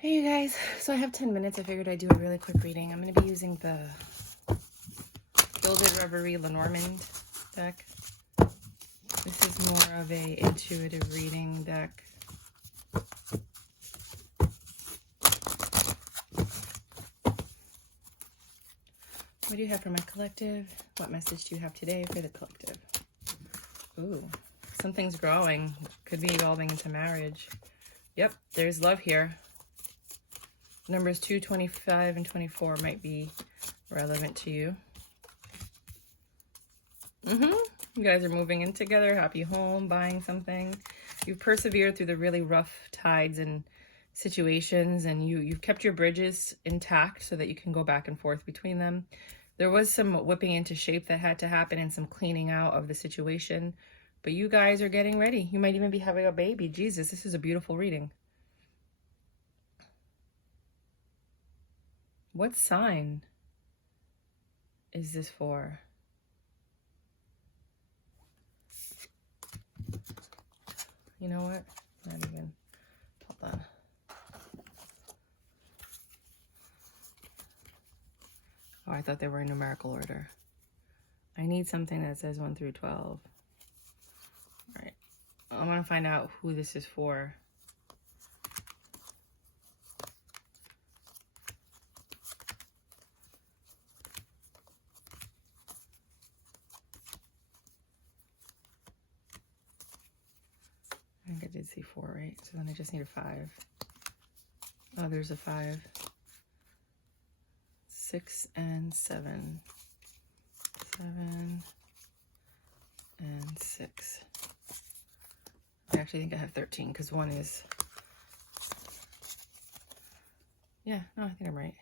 Hey you guys, so I have 10 minutes. I figured I'd do a really quick reading. I'm going to be using the Gilded Reverie Lenormand deck. This is more of a intuitive reading deck. What do you have for my collective? What message do you have today for the collective? Ooh, something's growing. Could be evolving into marriage. Yep, there's love here. Numbers 2, 25, and 24 might be relevant to you. You guys are moving in together, happy home, buying something. You've persevered through the really rough tides and situations, and you've kept your bridges intact so that you can go back and forth between them. There was some whipping into shape that had to happen and some cleaning out of the situation, but you guys are getting ready. You might even be having a baby. Jesus, this is a beautiful reading. What sign is this for? You know what? Not even. Hold on. Oh, I thought they were in numerical order. I need something that says 1 through 12. All right. I want to find out who this is for. I think I did see 4, right? So then I just need a 5. Oh, there's a 5. 6 and 7. 7 and 6. I actually think I have 13 because 1 is... Yeah, no, I think I'm right.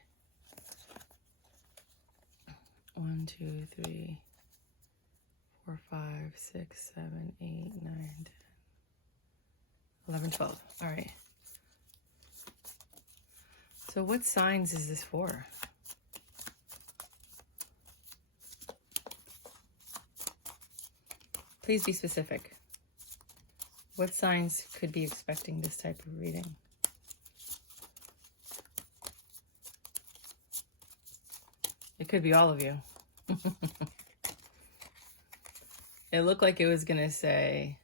1, 2, 3, 4, 5, 6, 7, 8, 9, 10, 11, 12. All right. So what signs is this for? Please be specific. What signs could be expecting this type of reading? It could be all of you. It looked like it was going to say...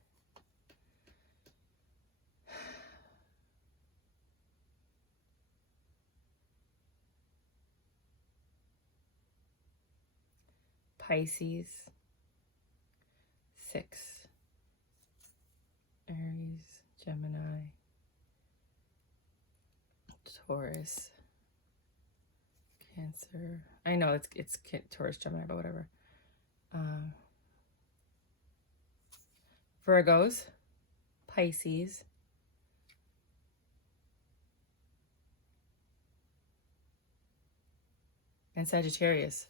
Pisces, 6, Aries, Gemini, Taurus, Cancer. I know it's Taurus, Gemini, but whatever. Virgos, Pisces, and Sagittarius.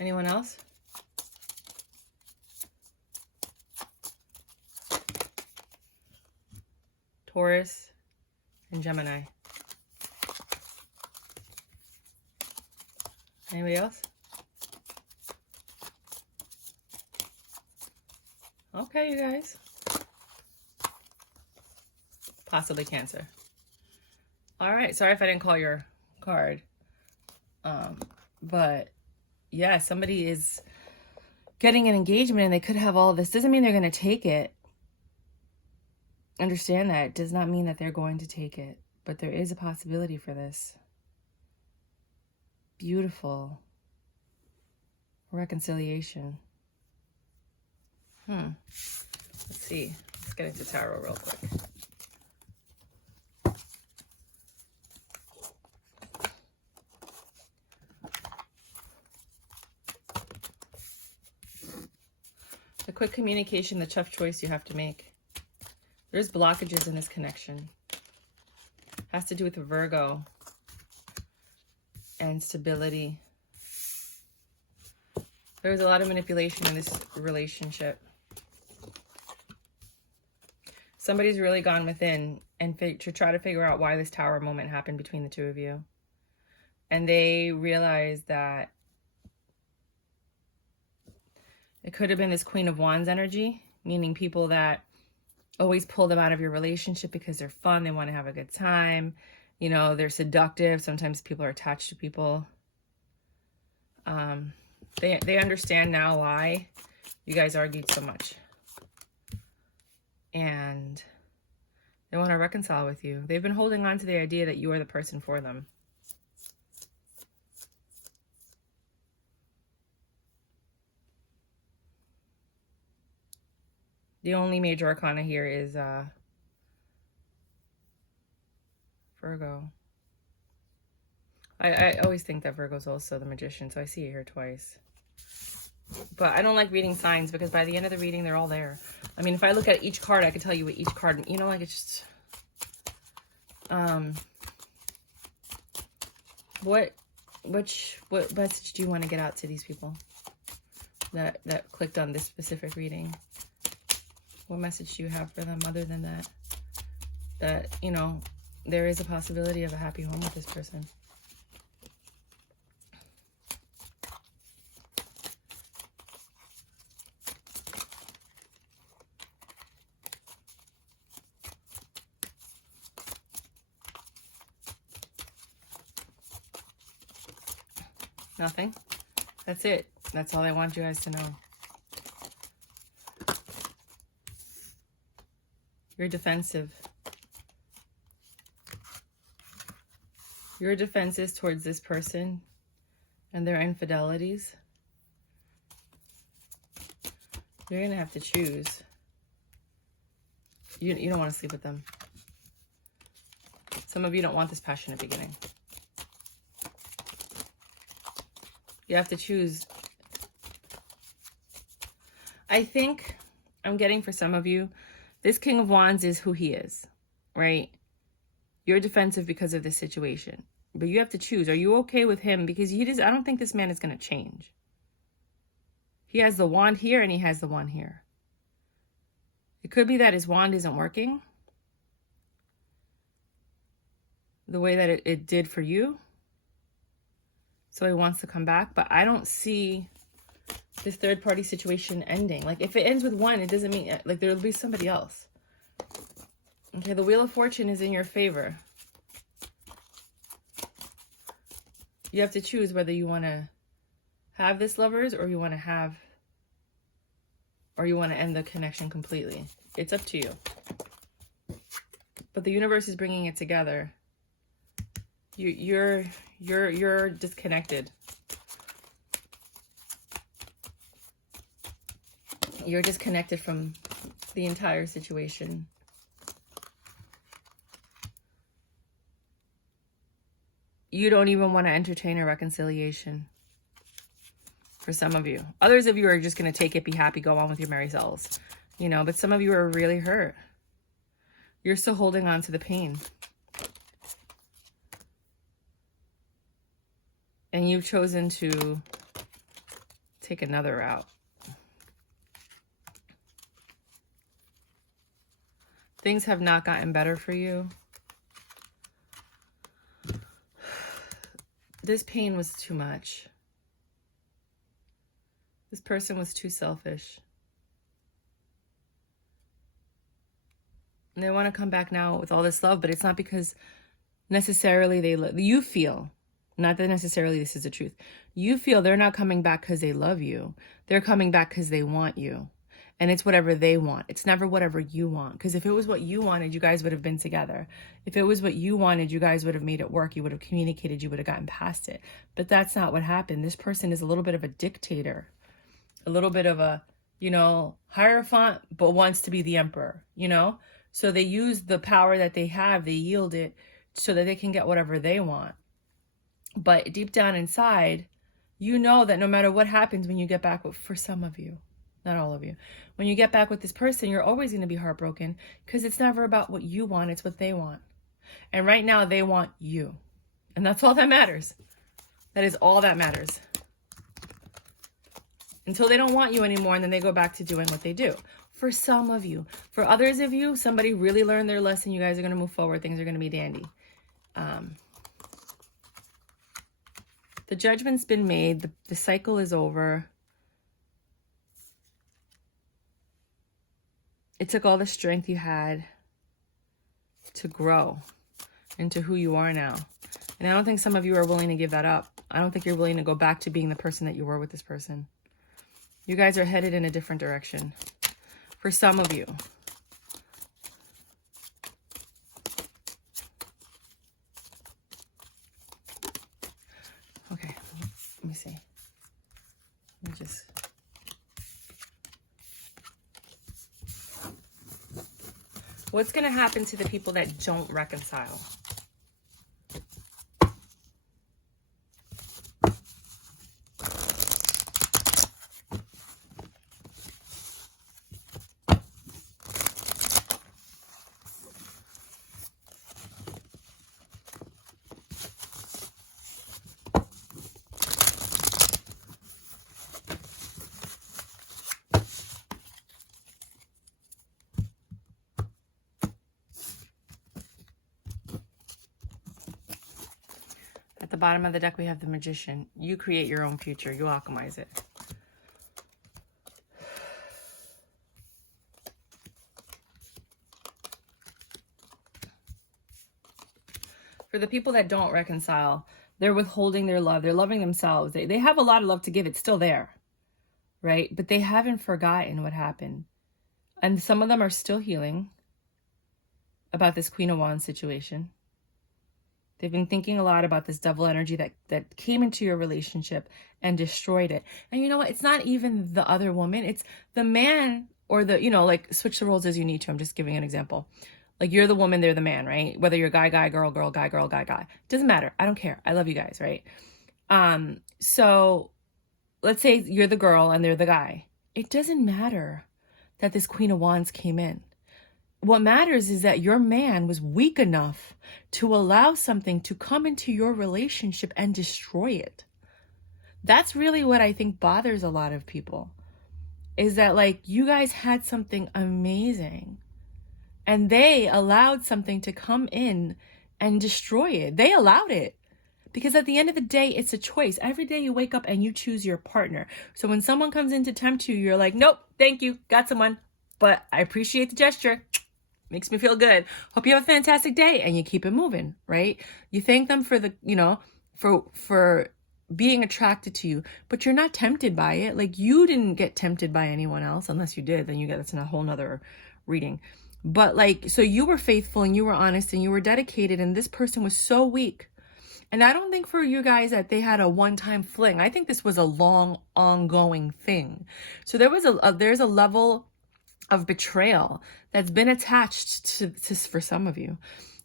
Anyone else? Taurus and Gemini. Anybody else? Okay, you guys. Possibly Cancer. All right. Sorry if I didn't call your card. But yeah, somebody is getting an engagement and they could have all of this. Doesn't mean they're going to take it. Understand that. It does not mean that they're going to take it. But there is a possibility for this. Beautiful reconciliation. Let's see. Let's get into tarot real quick. The quick communication, the tough choice you have to make. There's blockages in this connection. Has to do with the Virgo and stability. There's a lot of manipulation in this relationship. Somebody's really gone within and to try to figure out why this tower moment happened between the two of you. And they realize that it could have been this Queen of Wands energy, meaning people that always pull them out of your relationship because they're fun. They want to have a good time. You know, they're seductive. Sometimes people are attached to people. They understand now why you guys argued so much. And they want to reconcile with you. They've been holding on to the idea that you are the person for them. The only major arcana here is Virgo. I always think that Virgo's also the magician, so I see it here twice. But I don't like reading signs because by the end of the reading, they're all there. I mean, if I look at each card, I can tell you what each card, you know, like it's just... What message do you want to get out to these people that clicked on this specific reading? What message do you have for them other than that, you know, there is a possibility of a happy home with this person? Nothing. That's it. That's all I want you guys to know. You're defensive. Your defenses towards this person and their infidelities. You're going to have to choose. You don't want to sleep with them. Some of you don't want this passionate beginning. You have to choose. I think I'm getting for some of you, this King of Wands is who he is, right? You're defensive because of this situation. But you have to choose. Are you okay with him? Because I don't think this man is going to change. He has the wand here and he has the wand here. It could be that his wand isn't working the way that it did for you. So he wants to come back. But I don't see this third party situation ending. Like if it ends with one, it doesn't mean like there'll be somebody else. Okay, the Wheel of Fortune is in your favor. You have to choose whether you want to have this lovers or you want to end the connection completely. It's up to you. But the universe is bringing it together. You're disconnected. You're disconnected from the entire situation. You don't even want to entertain a reconciliation. For some of you. Others of you are just going to take it, be happy, go on with your merry selves. You know, but some of you are really hurt. You're still holding on to the pain. And you've chosen to take another route. Things have not gotten better for you. This pain was too much. This person was too selfish. And they want to come back now with all this love, but it's not because necessarily you feel, not that necessarily this is the truth. You feel they're not coming back because they love you. They're coming back because they want you. And it's whatever they want. It's never whatever you want. Because if it was what you wanted, you guys would have been together. If it was what you wanted, you guys would have made it work. You would have communicated. You would have gotten past it. But that's not what happened. This person is a little bit of a dictator. A little bit of a, you know, hierophant, but wants to be the emperor, you know? So they use the power that they have. They yield it so that they can get whatever they want. But deep down inside, you know that no matter what happens when you get back with, for some of you, not all of you, when you get back with this person, you're always going to be heartbroken because it's never about what you want. It's what they want. And right now they want you. And that's all that matters. That is all that matters. Until they don't want you anymore, and then they go back to doing what they do. For some of you. For others of you, somebody really learned their lesson. You guys are going to move forward. Things are going to be dandy. The judgment's been made. The cycle is over. it took all the strength you had to grow into who you are now. And I don't think some of you are willing to give that up. I don't think you're willing to go back to being the person that you were with this person. You guys are headed in a different direction. For some of you. Okay, let me see. Let me just... What's going to happen to the people that don't reconcile? At the bottom of the deck, we have the Magician. You create your own future. You alchemize it. For the people that don't reconcile, they're withholding their love. They're loving themselves. They have a lot of love to give. It's still there, right? But they haven't forgotten what happened. And some of them are still healing about this Queen of Wands situation. They've been thinking a lot about this double energy that came into your relationship and destroyed it. And you know what? It's not even the other woman. It's the man or the, you know, like switch the roles as you need to. I'm just giving an example. Like you're the woman, they're the man, right? Whether you're guy, girl, guy, girl, guy. Doesn't matter. I don't care. I love you guys, right? So let's say you're the girl and they're the guy. It doesn't matter that this Queen of Wands came in. What matters is that your man was weak enough to allow something to come into your relationship and destroy it. That's really what I think bothers a lot of people. Is that like you guys had something amazing and they allowed something to come in and destroy it. They allowed it. Because at the end of the day, it's a choice. Every day you wake up and you choose your partner. So when someone comes in to tempt you, you're like, nope, thank you, got someone. But I appreciate the gesture. Makes me feel good. Hope you have a fantastic day. And you keep it moving, right? You thank them for the, you know, for being attracted to you, but you're not tempted by it. Like you didn't get tempted by anyone else. Unless you did, then that's in a whole nother reading. But like, so you were faithful and you were honest and you were dedicated and this person was so weak. And I don't think for you guys that they had a one-time fling. I think this was a long, ongoing thing. So there's a level of betrayal that's been attached to for some of you,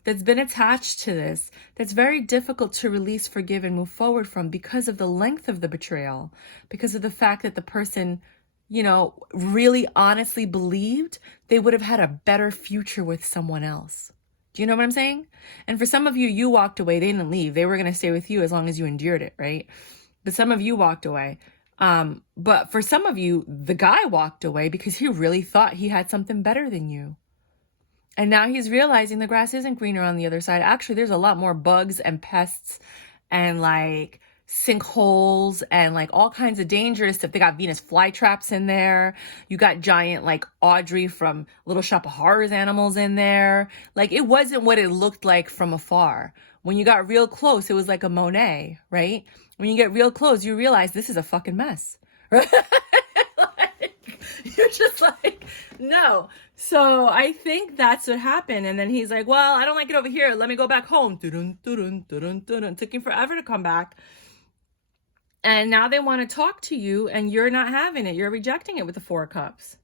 that's been attached to this, that's very difficult to release, forgive, and move forward from because of the length of the betrayal, because of the fact that the person, you know, really honestly believed they would have had a better future with someone else. Do you know what I'm saying? And for some of you, you walked away. They didn't leave. They were going to stay with you as long as you endured it, right? But some of you walked away. But for some of you, the guy walked away because he really thought he had something better than you. And now he's realizing the grass isn't greener on the other side. Actually, there's a lot more bugs and pests and like sinkholes and like all kinds of dangerous stuff. They got Venus flytraps in there. You got giant like Audrey from Little Shop of Horrors animals in there. Like it wasn't what it looked like from afar. When you got real close, it was like a Monet, right? When you get real close, you realize this is a fucking mess, right? Like, you're just like, no. So I think that's what happened. And then he's like, well, I don't like it over here. Let me go back home. It took him forever to come back. And now they want to talk to you and you're not having it. You're rejecting it with the Four of Cups.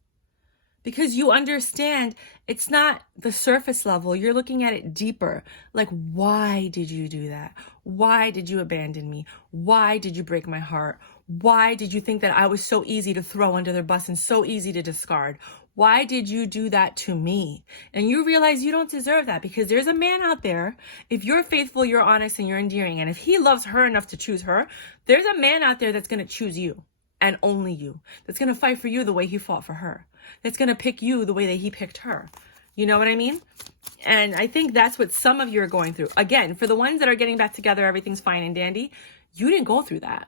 Because you understand it's not the surface level. You're looking at it deeper. Like, why did you do that? Why did you abandon me? Why did you break my heart? Why did you think that I was so easy to throw under the bus and so easy to discard? Why did you do that to me? And you realize you don't deserve that because there's a man out there. If you're faithful, you're honest, and you're endearing, and if he loves her enough to choose her, there's a man out there that's going to choose you and only you. That's going to fight for you the way he fought for her. That's going to pick you the way that he picked her. You know what I mean? And I think that's what some of you are going through. Again, for the ones that are getting back together, everything's fine and dandy. You didn't go through that.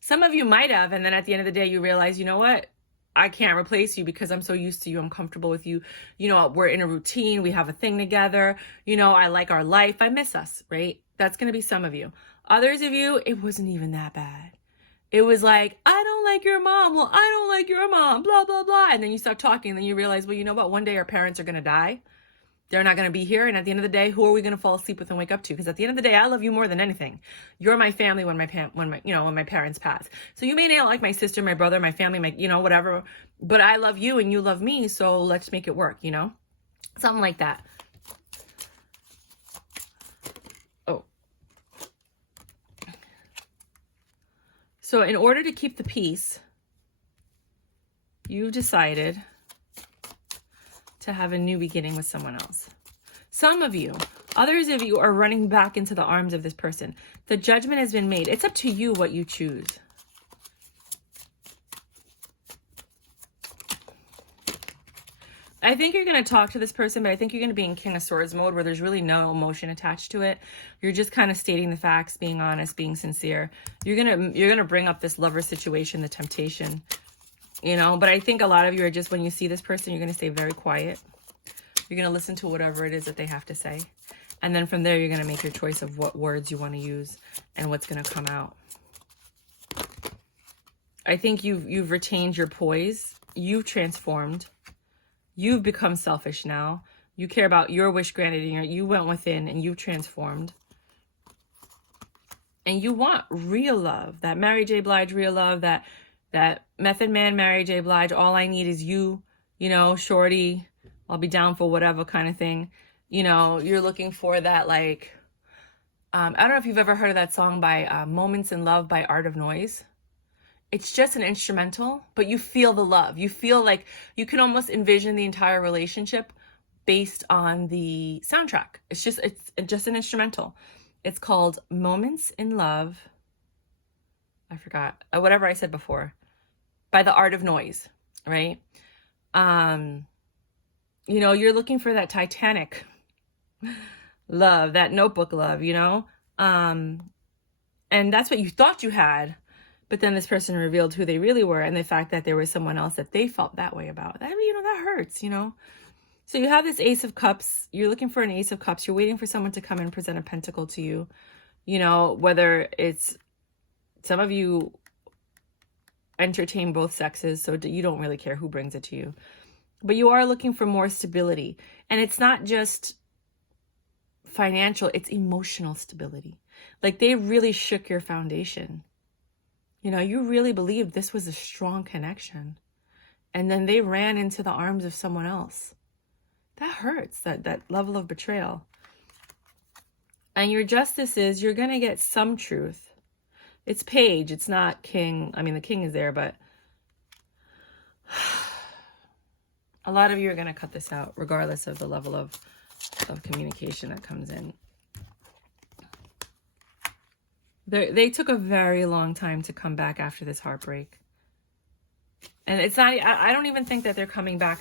Some of you might have, and then at the end of the day, you realize, you know what? I can't replace you because I'm so used to you. I'm comfortable with you. You know, we're in a routine. We have a thing together. You know, I like our life. I miss us, right? That's going to be some of you. Others of you, it wasn't even that bad. It was like, I don't like your mom. Well, I don't like your mom, blah, blah, blah. And then you stop talking and then you realize, well, you know what? One day our parents are going to die. They're not going to be here. And at the end of the day, who are we going to fall asleep with and wake up to? Because at the end of the day, I love you more than anything. You're my family when my parents pass. So you may not like my sister, my brother, my family, my, you know, whatever, but I love you and you love me. So let's make it work, you know, something like that. Oh, so in order to keep the peace, you've decided to have a new beginning with someone else. Some of you, others of you are running back into the arms of this person. The judgment has been made. It's up to you what you choose. I think you're going to talk to this person, but I think you're going to be in King of Swords mode where there's really no emotion attached to it. You're just kind of stating the facts, being honest, being sincere. You're going to bring up this lover situation, the temptation. You know, but I think a lot of you are just, when you see this person, you're going to stay very quiet. You're going to listen to whatever it is that they have to say. And then from there, you're going to make your choice of what words you want to use and what's going to come out. I think you've retained your poise. You've transformed. You've become selfish now. You care about your wish granted. And you went within and you've transformed. And you want real love. That Mary J. Blige real love, that Method Man, Mary J. Blige, all I need is you, you know, shorty, I'll be down for whatever kind of thing. You know, you're looking for that, like, I don't know if you've ever heard of that song by Moments in Love by Art of Noise. It's just an instrumental, but you feel the love. You feel like you can almost envision the entire relationship based on the soundtrack. It's just an instrumental. It's called Moments in Love. I forgot, whatever I said before, by the Art of Noise, right? You know, you're looking for that Titanic love, that Notebook love, you know? And that's what you thought you had, but then this person revealed who they really were, and the fact that there was someone else that they felt that way about. That, you know, that hurts, you know? So you have this Ace of Cups. You're looking for an Ace of Cups. You're waiting for someone to come and present a pentacle to you, you know, whether it's, some of you entertain both sexes, so you don't really care who brings it to you. But you are looking for more stability. And it's not just financial, it's emotional stability. Like, they really shook your foundation. You know, you really believed this was a strong connection. And then they ran into the arms of someone else. That hurts, that level of betrayal. And your justice is, you're going to get some truth. It's Page, it's not King. I mean, the King is there, but a lot of you are going to cut this out, regardless of the level of communication that comes in. They took a very long time to come back after this heartbreak. And it's not, I don't even think that they're coming back.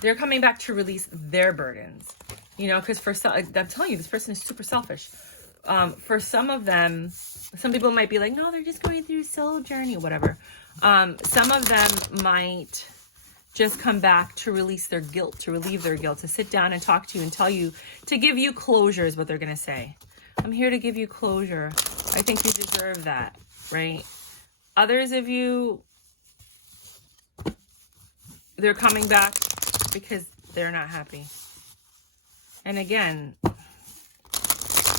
They're coming back to release their burdens. You know, because I'm telling you, this person is super selfish. For some of them, some people might be like, no, they're just going through a soul journey, whatever. Some of them might just come back to release their guilt, to relieve their guilt, to sit down and talk to you and tell you, to give you closure is what they're going to say. I'm here to give you closure. I think you deserve that, right? Others of you, they're coming back because they're not happy. And again,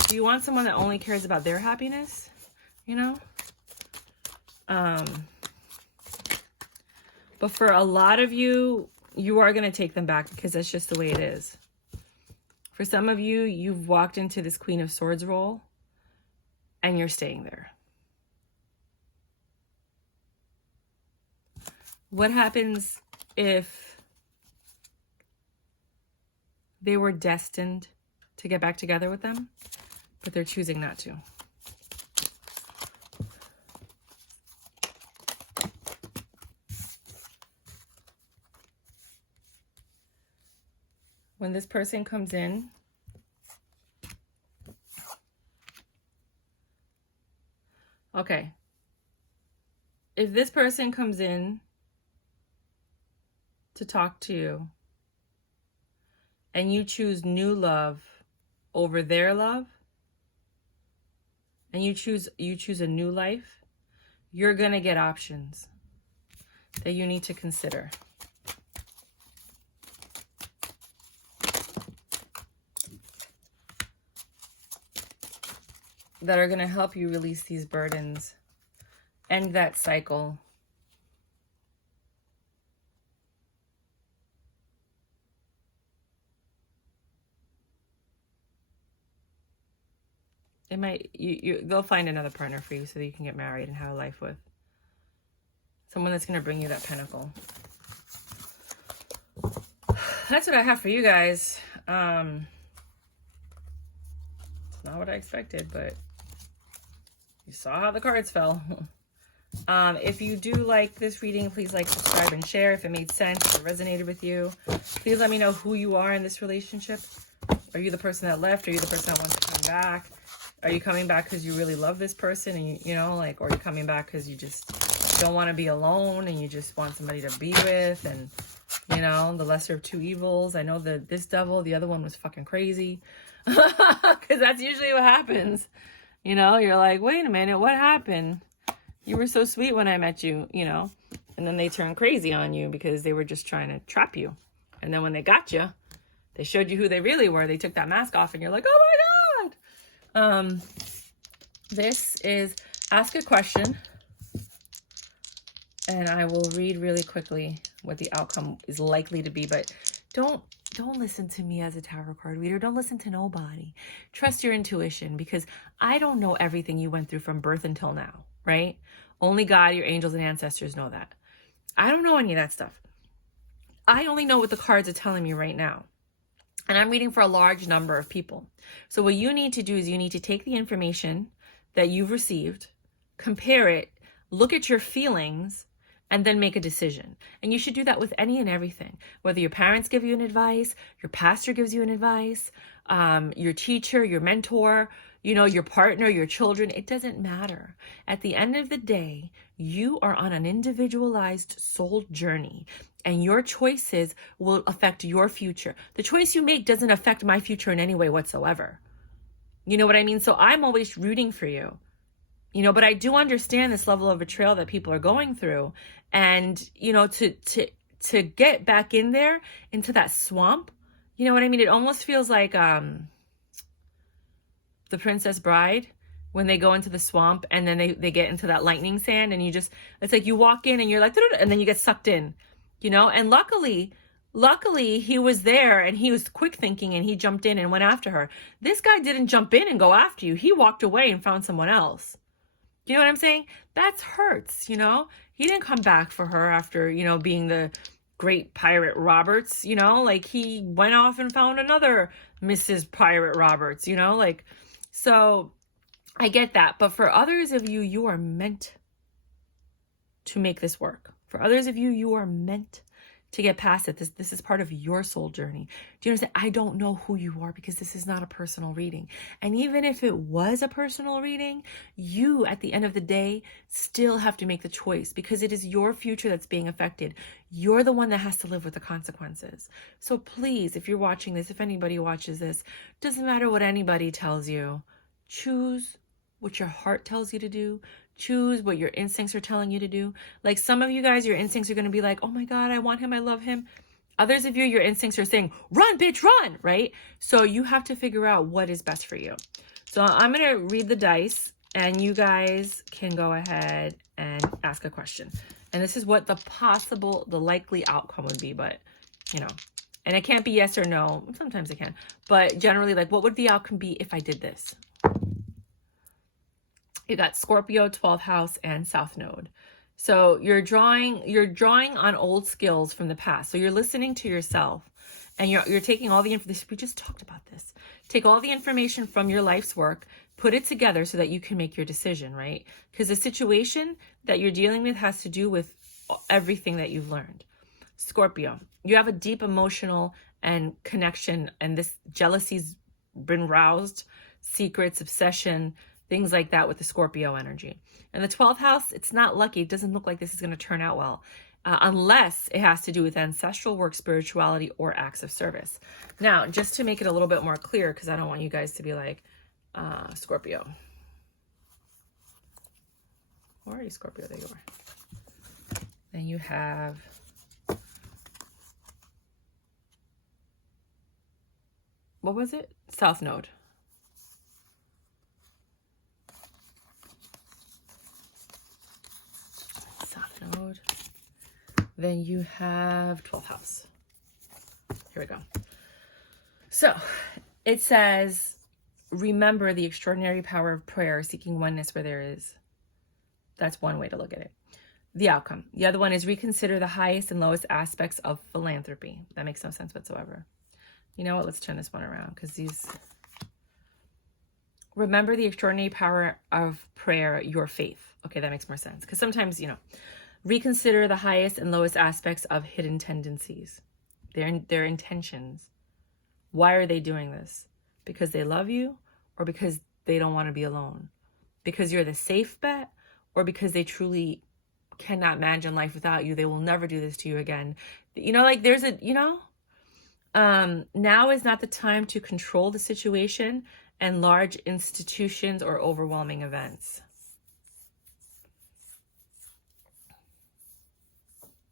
do you want someone that only cares about their happiness? You know? But for a lot of you, you are going to take them back because that's just the way it is. For some of you, you've walked into this Queen of Swords role and you're staying there. What happens if they were destined to get back together with them, but they're choosing not to? When this person comes in, okay, if this person comes in to talk to you, and you choose new love over their love, and you choose a new life, you're going to get options that you need to consider. That are going to help you release these burdens, end that cycle. It might, they'll find another partner for you so that you can get married and have a life with. Someone that's going to bring you that pinnacle. That's what I have for you guys. It's not what I expected, but you saw how the cards fell. If you do like this reading, please like, subscribe, and share if it made sense, if it resonated with you. Please let me know who you are in this relationship. Are you the person that left? Are you the person that wants to come back? Are you coming back because you really love this person, and you know, like, or are you coming back because you just don't want to be alone and you just want somebody to be with, and you know, the lesser of two evils? I know that this devil, the other one was fucking crazy, because that's usually what happens. You know, you're like, wait a minute, what happened? You were so sweet when I met you, you know, and then they turn crazy on you because they were just trying to trap you. And then when they got you, they showed you who they really were. They took that mask off and you're like, oh my God. This is ask a question, and I will read really quickly what the outcome is likely to be, but don't listen to me as a tarot card reader. Don't listen to nobody. Trust your intuition, because I don't know everything you went through from birth until now, right? Only God, your angels, and ancestors know that. I don't know any of that stuff. I only know what the cards are telling me right now. And I'm reading for a large number of people. So what you need to do is you need to take the information that you've received, compare it, look at your feelings, and then make a decision. And you should do that with any and everything. Whether your parents give you an advice, your pastor gives you an advice, your teacher, your mentor, you know, your partner, your children, it doesn't matter. At the end of the day, you are on an individualized soul journey, and your choices will affect your future. The choice you make doesn't affect my future in any way whatsoever. You know what I mean? So I'm always rooting for you, you know, but I do understand this level of betrayal that people are going through. And, you know, to get back in there, into that swamp, you know what I mean? It almost feels like, The Princess Bride, when they go into the swamp and then they get into that lightning sand, and it's like you walk in and you're like, and then you get sucked in, you know? And luckily he was there and he was quick thinking and he jumped in and went after her. This guy didn't jump in and go after you. He walked away and found someone else. You know what I'm saying? That hurts, you know? He didn't come back for her after, you know, being the great Pirate Roberts, you know? Like, he went off and found another Mrs. Pirate Roberts, you know? Like, so I get that. But for others of you, you are meant to make this work. For others of you, you are meant to get past it. This is part of your soul journey. Do you understand? I don't know who you are, because this is not a personal reading. And even if it was a personal reading, you, at the end of the day, still have to make the choice, because it is your future that's being affected. You're the one that has to live with the consequences. So please, if you're watching this, if anybody watches this, doesn't matter what anybody tells you, choose what your heart tells you to do. Choose what your instincts are telling you to do. Like, some of you guys, your instincts are going to be like, oh my God, I want him, I love him. Others of you, your instincts are saying, run, bitch, run, right? So you have to figure out what is best for you. So I'm going to read the dice, and you guys can go ahead and ask a question. And this is what the likely outcome would be, but, you know, and it can't be yes or no. Sometimes it can. But generally, like, what would the outcome be if I did this? You got Scorpio, 12th house, and South Node. So you're drawing on old skills from the past. So you're listening to yourself, and you're taking all the information. We just talked about this. Take all the information from your life's work, put it together so that you can make your decision, right? Because the situation that you're dealing with has to do with everything that you've learned. Scorpio, you have a deep emotional and connection, and this jealousy's been roused, secrets, obsession, things like that with the Scorpio energy. And the 12th house, it's not lucky. It doesn't look like this is going to turn out well. unless it has to do with ancestral work, spirituality, or acts of service. Now, just to make it a little bit more clear, because I don't want you guys to be like, Scorpio. Where are you, Scorpio? There you are. Then you have what was it? South Node. South Node. Then you have 12th house. Here we go. So it says, remember the extraordinary power of prayer, seeking oneness where there is. That's one way to look at it. The outcome. The other one is reconsider the highest and lowest aspects of philanthropy. That makes no sense whatsoever. You know what? Let's turn this one around, because these... Remember the extraordinary power of prayer, your faith. Okay, that makes more sense. Because sometimes, you know, reconsider the highest and lowest aspects of hidden tendencies. Their intentions. Why are they doing this? Because they love you, or because they don't want to be alone? Because you're the safe bet, or because they truly cannot imagine life without you? They will never do this to you again. You know, like there's a, you know, now is not the time to control the situation and large institutions or overwhelming events.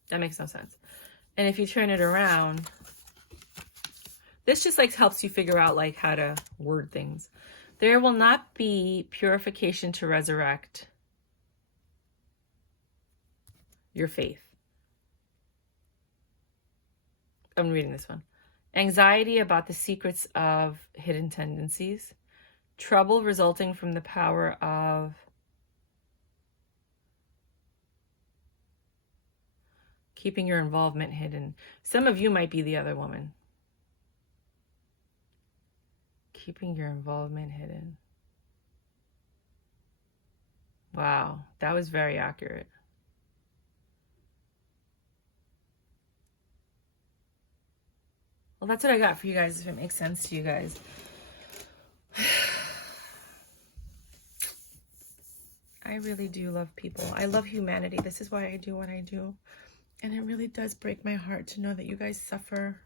That makes no sense. And if you turn it around, this just like helps you figure out like how to word things. There will not be purification to resurrect your faith. I'm reading this one. Anxiety about the secrets of hidden tendencies. Trouble resulting from the power of keeping your involvement hidden. Some of you might be the other woman. Keeping your involvement hidden. Wow, that was very accurate. Well, that's what I got for you guys, if it makes sense to you guys. I really do love people. I love humanity. This is why I do what I do. And it really does break my heart to know that you guys suffer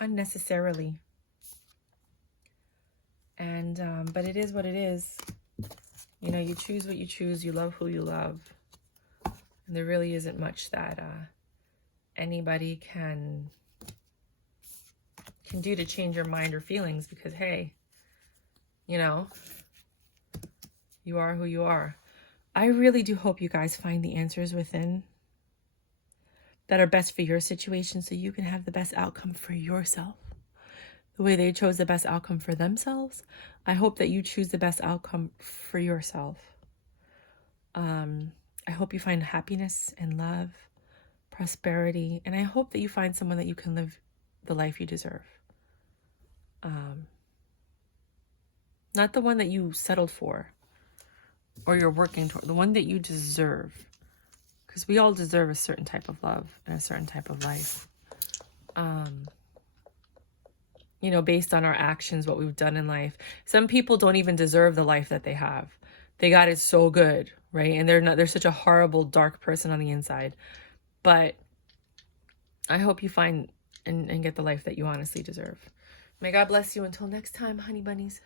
unnecessarily. And but it is what it is. You know, you choose what you choose. You love who you love. And there really isn't much that anybody can do to change your mind or feelings, because, hey, you know, you are who you are. I really do hope you guys find the answers within that are best for your situation, so you can have the best outcome for yourself. The way they chose the best outcome for themselves, I hope that you choose the best outcome for yourself. I hope you find happiness and love, prosperity, and I hope that you find someone that you can live the life you deserve. Not the one that you settled for or you're working toward, the one that you deserve. Because we all deserve a certain type of love and a certain type of life. You know, based on our actions, what we've done in life. Some people don't even deserve the life that they have. They got it so good, right? And they're such a horrible, dark person on the inside. But I hope you find and get the life that you honestly deserve. May God bless you. Until next time, honey bunnies.